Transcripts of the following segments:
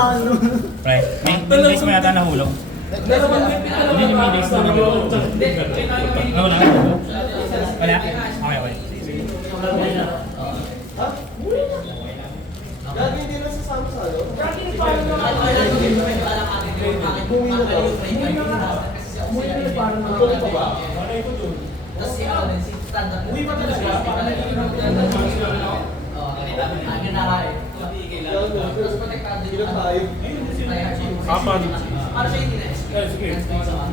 Paano? Right. May days mo yata nahulog. Hindi may days mo nahulog. Wala. Wala? Okay. Gagi hindi na sasama sa ano? Kapan? Sige.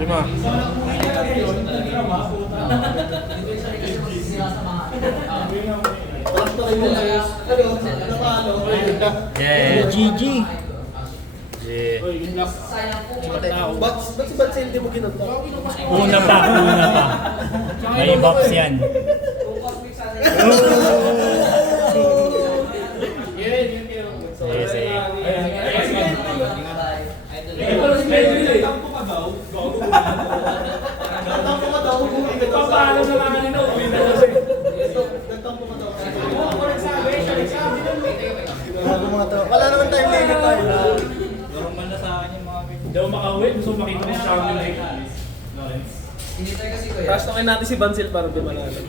5. Yeah. GG. Yeah. Ba't si Bansel hindi mo ginunta? Una pa. May box yan. Yes, Wala naman tayong limit tayo. Hindi ako makauwi. Gusto ko makita ng Champions League. Crush na kayo natin si Bansel para di manalo.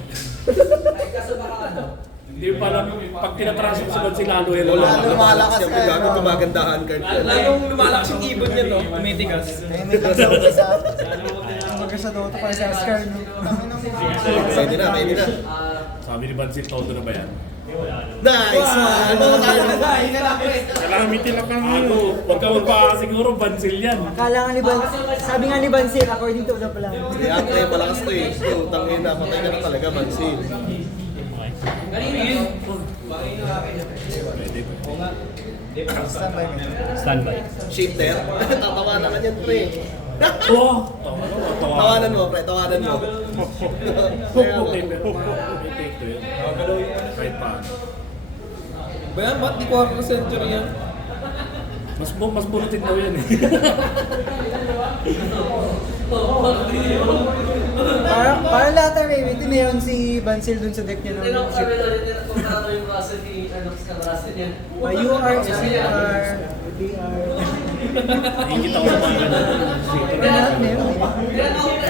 Hindi pa lang. Pag tinatransfer sa Bansi, lalo yan. Lalo lumalakas Siyempre ka, gago no? gumagandahan card. Lalong lumalakas yung ibon niya, no? Tumitigas. Tahimik lang sa umpisa. Kumbaga sa Dota para sa Oscar, no? Pwede na. Sabi ni Bansi, todo na ba yan? Nice one! Kailangan mitin lang kami. Huwag ka magpa siguro, Bansil yan. Akala nga ni Bansel, sabi nga ni Bansel, according to the plan. Hindi ate, malakas to eh. So, tangin na, patay ka na talaga, Bansel. Standby. Shifter? Tatawanan ka niyan, pre. Oh! Tawanan mo, pre. Tawanan mo. Kahit pa. Bayan, ba't di ko ako century yan? Mas bunutin daw yan eh. Parang lahat tayo may wait, meron si Bansel dun sa deck niya ng ship. UR, SCR, BR. Nakikita ko naman yun. Lahat meron eh.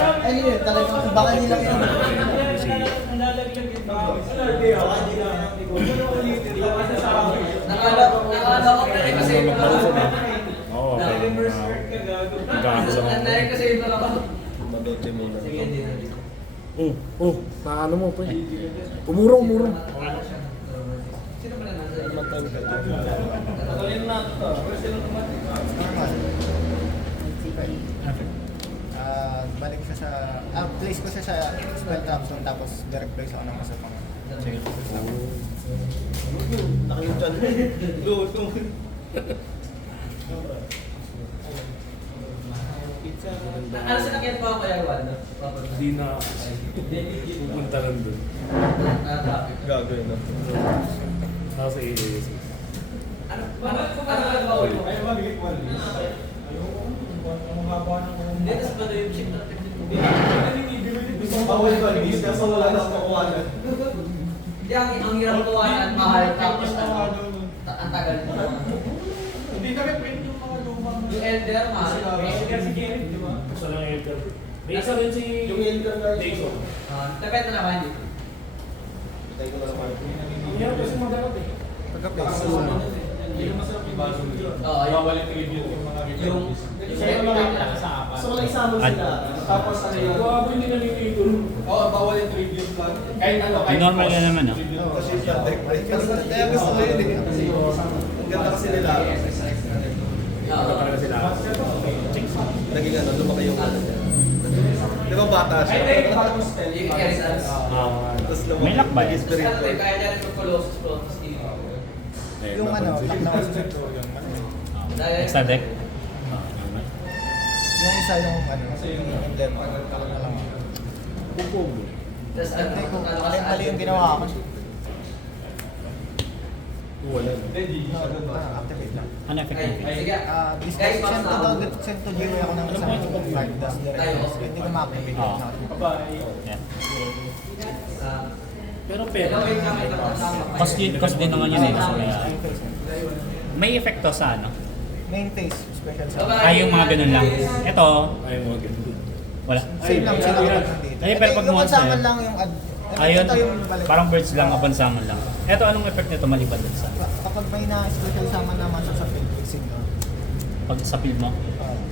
Ano yun, talagang baka nilang yun. Oo, Madote muna. Paano mo pa eh? Umurong. Balik siya sa... place ko siya sa spell Thompson tapos direct place ako ng masapang. Sige. Nakalimutan. Luto. Ano sa nakita pa kaya Juan? Hindi na pupunta lang doon. Gago yun, no? Nasa AAS. Ano bawal mo? Hindi, tas ba yung ship na Bawal ba? Bis kasi wala na akong kakuhanan. Hindi, ang hirap ko at mahal tapos ang tagal mo. Hindi na rin yung mga lumang. Yung elder mahal. Si Kenneth, di ba? Gusto lang yung Elder. May isa rin si Yung Elder na Dayson. Depende naman yun. Patay ko na naman. Ang hirap kasi magarap eh. Pagka-place. Oo, yung So, wala isama sila. Tapos ano yun? Gawa ko hindi naliligo. Oo, bawal yung tribute lang. Kahit ano, kahit Normal yan naman, no? Kasi yung deck, right? Kaya gusto ko yun eh. Kasi ang ganda kasi nila. Ito talaga sila. Naging ano, lumaki yung ano niya. Di ba bata siya? yung Eric Tapos lumaki. May lock ba yan? Naging spiritual. kaya niya rin mag-colossus Yung ano, lock na kasi. Extra deck. Yung isa yung ano, yung emblem. Ano na lang. Tapos Hindi ko, mali yung ginawa ko. Wala. Activate lang. Ano effective? Sige. Discount send to daw, send to giveaway ako ng isang card. Das direct. Hindi ko ma-activate. Oo. Yeah. Pero pera. Cost din naman yun eh. So, may effect to sa ano? Main face, special summon. Ay, yung mga ganun lang. Ito, Ay, mga ganun. wala. Same lang sila dito. Ay, pero pag yung monster, unsummon lang yung ayun, ito yung balik. parang birds lang, abansaman lang. Ito, anong effect nito maliban dun sa Kapag may na-special summon naman sa field, fixing no? pag sa field mo?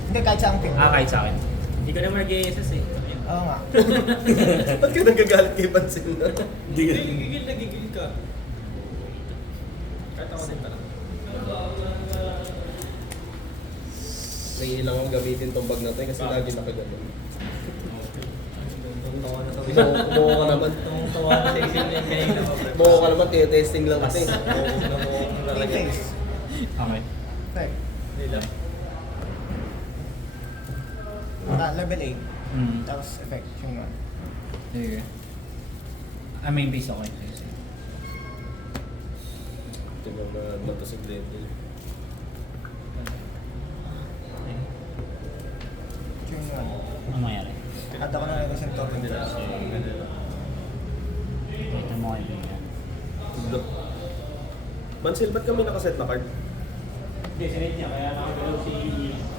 Hindi, kahit sa ang field. Kahit sa akin. Hindi ko naman nag-i-SS eh. Oo nga. Ba't ka nagagalit kay Bansil na? Hindi ka. Nagigil ka. Kahit ako din talaga. May ilang gamitin tong bag natin kasi lagi nakaganon. Kumuha ka naman. Kumuha ka naman, testing lang kasi. Main face. Okay. Effect. Level 8. Tapos effect. Yung one. Sige. Main base okay. Tingnan na matasig level. Yung one. Ano mangyari? Add ako ng Eros and Token nila. Ito mo kayo. Look. Bansil, ba't kami nakaset na card? Hindi, sinate niya. Kaya nakagalaw si...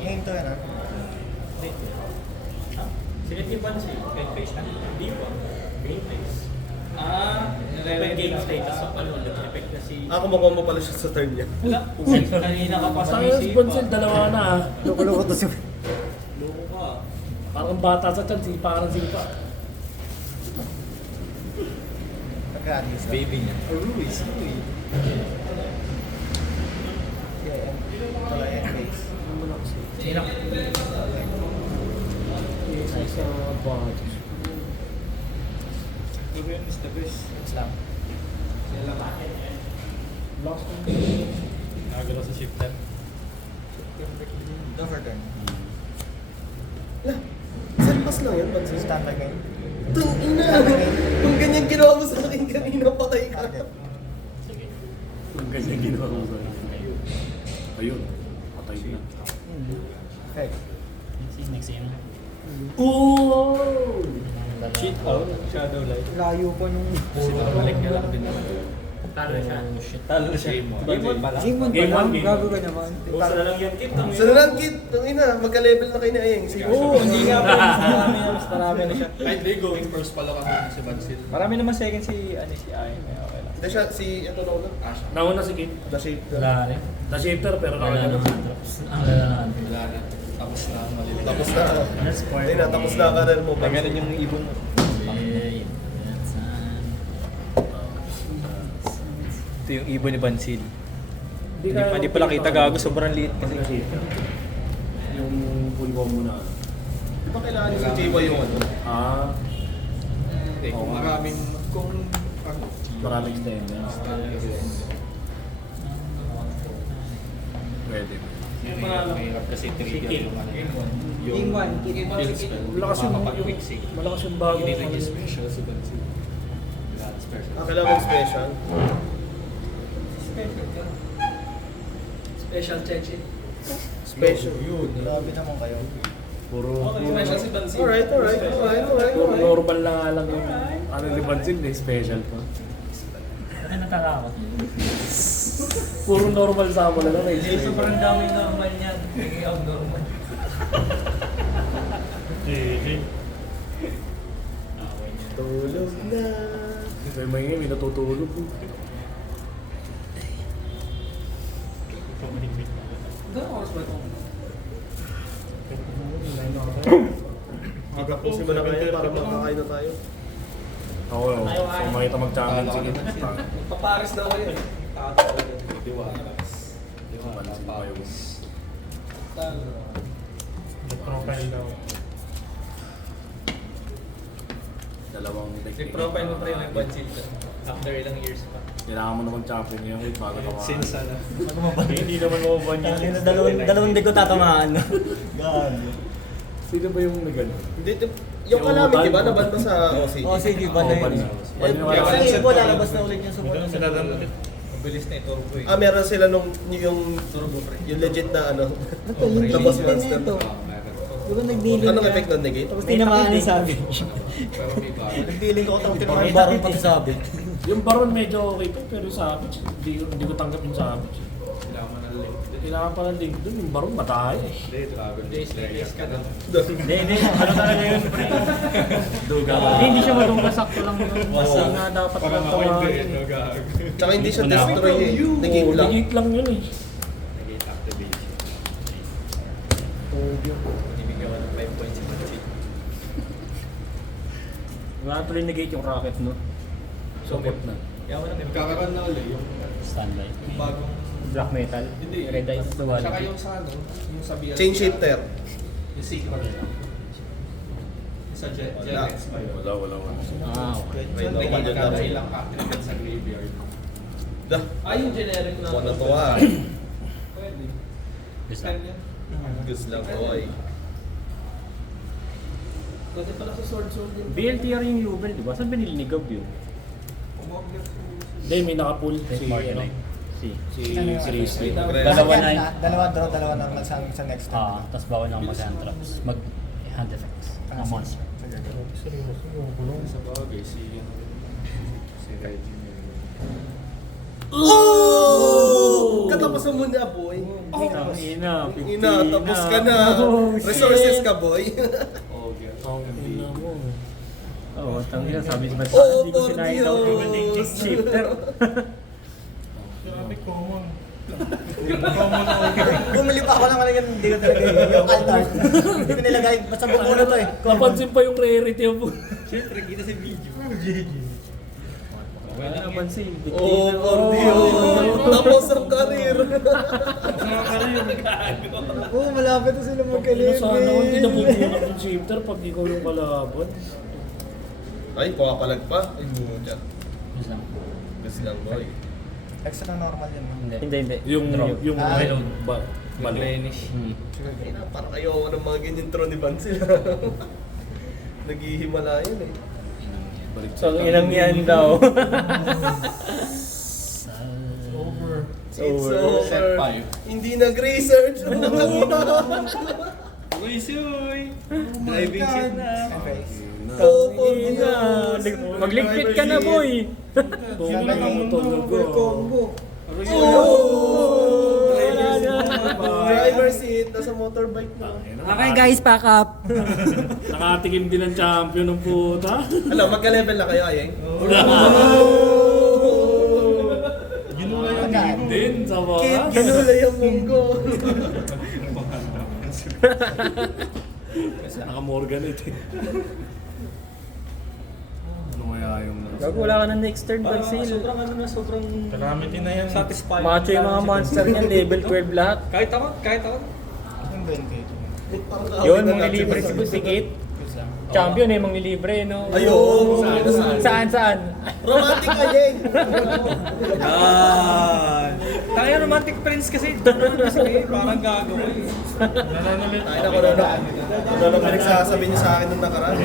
Ngayon to yan ah. Sinate yung pansi. Game face na. Hindi ba? Game face. Nag game status sa palo, nag-effect na si... Kumukuha mo pala siya sa turn niya. Wala, kanina ka pa sa Sayang si PC Bansil, dalawa na ah. Loko-loko to si... Loko ka. Parang bata sa tiyan, sipa ng sipa. Pag-release. Baby niya. Yeah, ito lang end face. Sino? Sa bata. Even is the best. Slam. Last one. Nagalaw sa shifter. Go for turn. Selpas lang yan, Bansil. Standby game. Tung ina! Kung ganyan ginawa mo sa akin kanina, patay ka. Ang ganyan ginawa ko sa ayun, patay na. Effect. Next scene. Oh! Cheat out. Shadow light. Layo pa nung... Balik niya lang din naman. Talo siya. Talo siya. Game 1 pa lang. Game 1 pa Game lang, one, game gago ka naman. Buksan na lang yan, Kit. Sa nalang kid, tung ina, magka-level na kayo na Ayeng. Oo, hindi nga po. Mas marami na siya. Kahit they going first pala kasi si Bansil. Marami naman second si Ay. Okay lang. Hindi siya, si ito na ulo. Nauna si Kit. The Shape. Wala rin. Na-shifter pero Wala nakagano. Ang lalahan. Wala na. Tapos na ang maliliit. Tapos na. That's part. Hindi na, tapos na ka rin mo. Ganun yung ibon mo. Ito yung ibon ni Bansil. Hindi pala kita gago, sobrang liit kasi. Yung full combo na. Di ba kailangan niya sa JY yung ano? Hindi, kung maraming... Kung... Maraming extenders. Pwede. Mahirap kasi trigger yung ano. Game 1. Kill spell. Malakas yung Makapag-quick save. malakas yung bago. Hindi rin yung special si Bansil. Special. Kailangan mong special. Special check-in. Special. Yun. Grabe naman kayo. Puro Special si Bansil. Alright. puro normal na nga lang yung ano ni Bansil, may special pa. Ano natakakot? Puro normal sa mo na lang. Hindi, sobrang daming normal niyan. Hindi abnormal. Tulog na. May may natutulog. Gano'ng oras ba ito? Tapusin mo na kayo para makakain na tayo. Ako, so makita mag-champion si Kit. Papares daw kayo. Diwaras. Bansil pa yung Profile daw. dalawang technique. I-profile mo pa yung Bansil ka. After ilang years pa. Kailangan mo na mag-champion ngayon Kit bago naman. Since ano. Hindi naman mababan yan. Dalawang di ko tatamaan. Gago. Sino ba yung nagano? Hindi, yung Calamity di ba? Naban ba sa OC? O sige, ba na yun? Kasi po lalabas na ulit yung support. Mabilis na ito. Meron sila nung yung legit na ano. Tapos monster. Di ba nag-dealing Anong effect nun, negate? Tapos tinamaan ni Savage. Nag-dealing ko tapos tinamaan yung baron pati Savage. Yung Baron medyo okay pa, pero yung Savage, hindi ko tanggap yung Savage. Kailangan pa ng link dun, yung barong matay. Hindi, travel. Days ka na. Hindi. Ano talaga yun, pre? Duga. Hindi siya marunong sakto lang yun. Basta nga dapat lang tawagin. Tsaka hindi siya destroy eh. Naging lang. Ligit lang yun eh. Ibigyan ng 5 points si Manchit. Wala tuloy negate yung rocket, no? Support na. Kaya wala nang Kakaroon na ulit yung Standby. bagong... Black metal. Hindi. Red eyes. Tsaka yung sa ano, yung sa BL. Chain shifter. Yung secret nila. Sa Genets pa yun. Wala. Ah, okay. So, naging kada ilang activate sa graveyard. Dah. Yung generic na. Wala to ah. Pwede. Gusto. Kanya. Gusto lang to ay. Pwede pala sa sword din. BLTR yung Lubel, di ba? Saan binili ni Gab yun? Hindi, may nakapull si ano. Si Risley. Dalawa na Dalawa na sa next time. tapos bawal na mag-anthrax. Mag-hand effects. Ng monster. Sa bagay, si Raiji. Oh! Katapusan mo na, boy. Ina, Ina, tapos ka na. Resources ka, boy. Oo, tangina sabi sa bata. Oh, Hindi ko sinahin daw yung shifter. Bumili pa ako ng ano yun, hindi ko talaga yung altar. Hindi ko nilagay, basta buko na to eh. Napansin pa yung rarity of Siyempre, kita sa video. Wala napansin. Oh, por Dios. Tapos ang career. Oo, malapit na sila Sana ako hindi napupunan yung shifter pag ikaw yung kalaban. Ay, pumapalag pa. Ay, buta. Gusto lang. Gusto lang, boy. Extra na normal yun. Hindi. Yung reload ba? Mali. Replenish. Ay na, parang ayoko ng mga ganyan throw ni Bansil. Naghihimala yun eh. So, inang yan daw. It's over. Set 5. Hindi nag-research. Uy, suy! Driving seat na. Oh, por Dios. Magligpit ka na, boy. Sino na ang Combo. Oh! Driver seat, nasa motorbike na. Okay guys, pack up. Nakatikim din ng champion ng puta. Ano, magka-level na kayo, Ayeng? Din sa Kit, mga. ginula yung munggo. Naka-Morgan ito eh. Ano kaya yung... Bago wala ka na next turn, Bansil. Sobrang Calamity na yan. satisfying. Macho yung mga monster niyan, level 12 lahat. Kahit ako. Yung 20. Yun, manglilibre si Kate. Champion eh, manglilibre, no? Ayun. Saan? Romantic Ayeng. Tayo romantic prince kasi. Parang gagawa eh. Ay, naku, ano na pinagsasabi niyo sa akin nung nakaraan?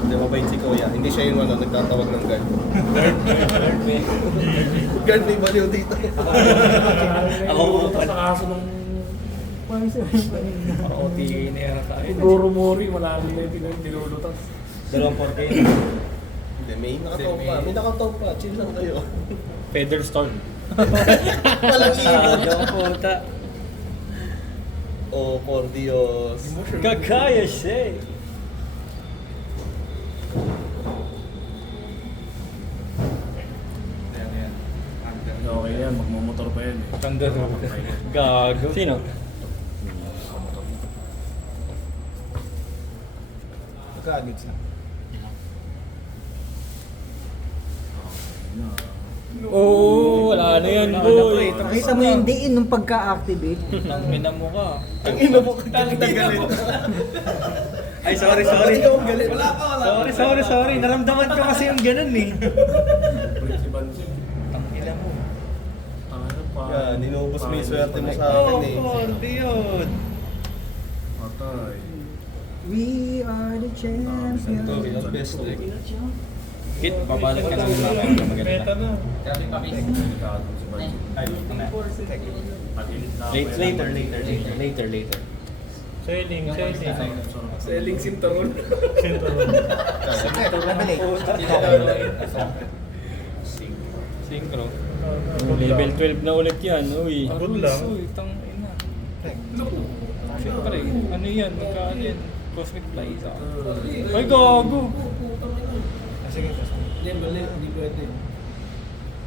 Hindi, mabait si Kuya. Hindi siya yung nagtatawag ng guard. Guard may baliw dito. Ako Puta sa kaso ng... Para OTA na yan tayo. Goro Mori, malalim na yung tinulutas. 2-4 kayo. Hindi, may nakataw pa. May nakataw pa. Chill lang kayo. Featherstone. Walang ibon. Puta. Oh, por Dios. Gagaya siya eh. Okay yan, magmumotor pa yan eh. Tanda na. Gago. Sino? Magka-addicts na. Oo, wala na yan, boy. Nakita mo yung diin nung pagka-activate. Tangina mo ka. Ang ina mo kagalit na galit. Ay, sorry. Ba't ikaw ang galit? Sorry. Naramdaman ko kasi yung ganun eh. Principal siya. Tangina mo. Ano pa? Yan, ninubos mo yung swerte mo sa akin eh. Hindi yun. Patay. We are the champions. Best of. Kit, babalot ka namin mga maganda. na. Delikado si Bansi. Later. Selling. Selling sinturon. Nabilik. Synchro. Level 12 na ulit yan. Uy. Good lang. Uy, tang ina. Siyempre, ano yan? Magkano yan? Cosmic Flies ah. Ay, gago! Sige.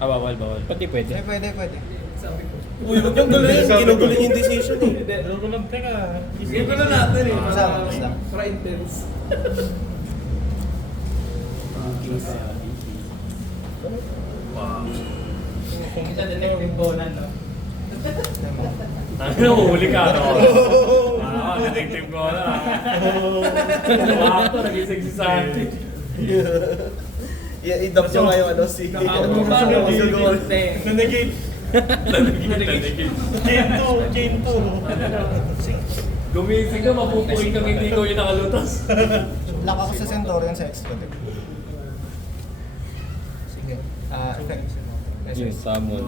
Ah, bawal. Pati pwede. Pwede. Uy, huwag yung galing. Kinuguling yung decision eh. Gulog teka. Sige ko na natin eh. Basta. Para intense. Kita detective Conan, no? Ano, huli ka, no? Detective ko na. Ako, nagising si Santi. I-dump nyo nga yung ano si... Nanagate. Kinto. Gumising ka, mapupukin kang hindi ko yung nakalutas. Lock ako sa Centurion sa extra deck. Sige. Effect. Yung summon.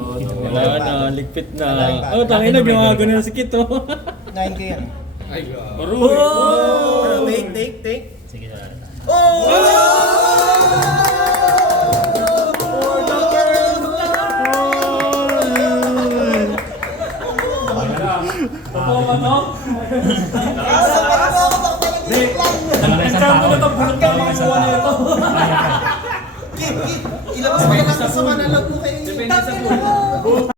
Wala na, ligpit na. Oh, tangin na, gumagawa na si Kit oh. 9K yan. Ay, God. Oh! Take. Sige na. Totoo ba to? Ang mo na ito, bulot ka mga buwan na ito. Ilabas mo na lang sa manalog mo kay... Depende sa pool.